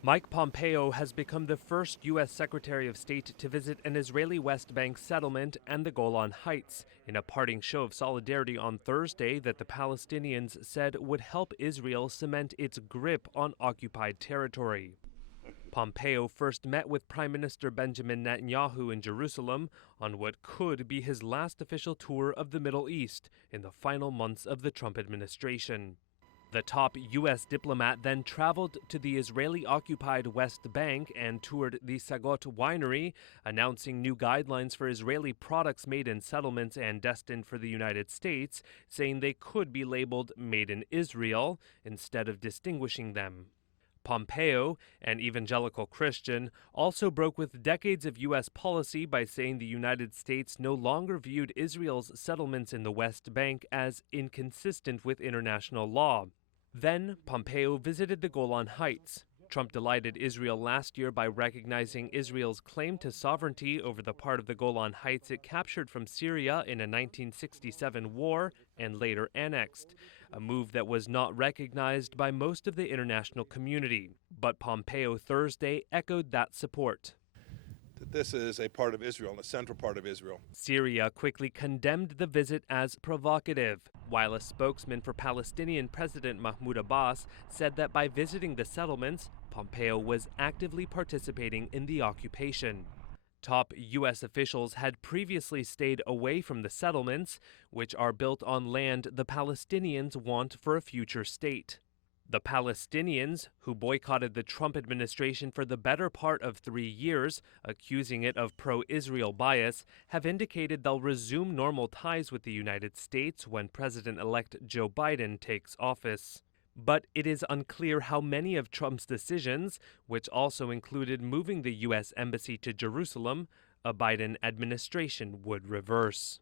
Mike Pompeo has become the first U.S. Secretary of State to visit an Israeli West Bank settlement and the Golan Heights, in a parting show of solidarity on Thursday that the Palestinians said would help Israel cement its grip on occupied territory. Pompeo first met with Prime Minister Benjamin Netanyahu in Jerusalem on what could be his last official tour of the Middle East in the final months of the Trump administration. The top U.S. diplomat then traveled to the Israeli-occupied West Bank and toured the Sagot winery, announcing new guidelines for Israeli products made in settlements and destined for the United States, saying they could be labeled Made in Israel instead of distinguishing them. Pompeo, an evangelical Christian, also broke with decades of U.S. policy by saying the United States no longer viewed Israel's settlements in the West Bank as inconsistent with international law. Then, Pompeo visited the Golan Heights. Trump delighted Israel last year by recognizing Israel's claim to sovereignty over the part of the Golan Heights it captured from Syria in a 1967 war and later annexed, a move that was not recognized by most of the international community. But Pompeo Thursday echoed that support. This is a part of Israel, a central part of Israel. Syria quickly condemned the visit as provocative, while a spokesman for Palestinian President Mahmoud Abbas said that by visiting the settlements, Pompeo was actively participating in the occupation. Top U.S. officials had previously stayed away from the settlements, which are built on land the Palestinians want for a future state. The Palestinians, who boycotted the Trump administration for the better part of 3 years, accusing it of pro-Israel bias, have indicated they'll resume normal ties with the United States when President-elect Joe Biden takes office. But it is unclear how many of Trump's decisions, which also included moving the U.S. embassy to Jerusalem, a Biden administration would reverse.